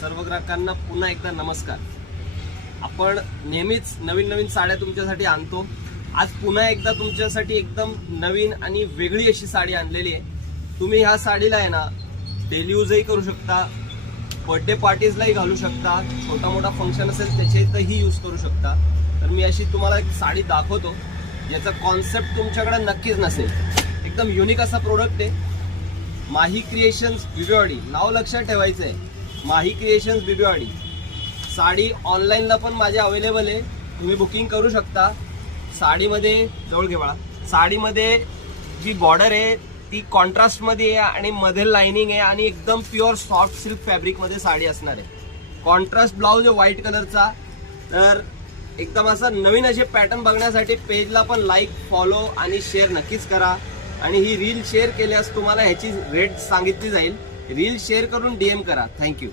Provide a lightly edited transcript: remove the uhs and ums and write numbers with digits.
सर्व ग्राहकांना पुन्हा एकदा नमस्कार। आपण नेहमीच नवीन नवीन साड्या तुमच्यासाठी आणतो। आज पुन्हा एकदा तुमच्यासाठी एकदम नवीन आणि वेगळी अशी साडी आणलेली आहे। तुम्ही ह्या साडीला आहे ना डेली यूजही करू शकता, बर्थडे पार्टीजलाही घालू शकता, छोटा मोठा फंक्शन असेल त्याच्यातही यूज करू शकता। तर मी अशी तुम्हाला एक साडी दाखवतो ज्याचा कॉन्सेप्ट तुमच्याकडे नक्कीच नसेल। एकदम युनिक असा प्रोडक्ट आहे। माही क्रिएशन्स बिबेवाडी, नाव लक्षात ठेवायचं आहे, माही क्रिएशन्स बिबेवाडी। साडी ऑनलाईनला पण माझे अवेलेबल आहे, तुम्ही बुकिंग करू शकता। साडीमध्ये जवळ घे बाळा, साडीमध्ये जी बॉर्डर आहे ती कॉन्ट्रास्ट मध्ये आहे आणि मध्ये लाइनिंग आहे आणि एकदम प्युअर सॉफ्ट सिल्क फॅब्रिक मध्ये साडी असणार आहे। कॉन्ट्रास्ट ब्लाउज आहे व्हाईट कलरचा। तर एकदम असा नवीन असे पॅटर्न बघण्यासाठी पेजला पण लाईक, फॉलो आणि शेअर नक्कीच करा। आणि ही रील शेअर केल्यास तुम्हाला ह्याची रेट सांगितली जाईल। रील शेअर करून DM करा। थँक्यू।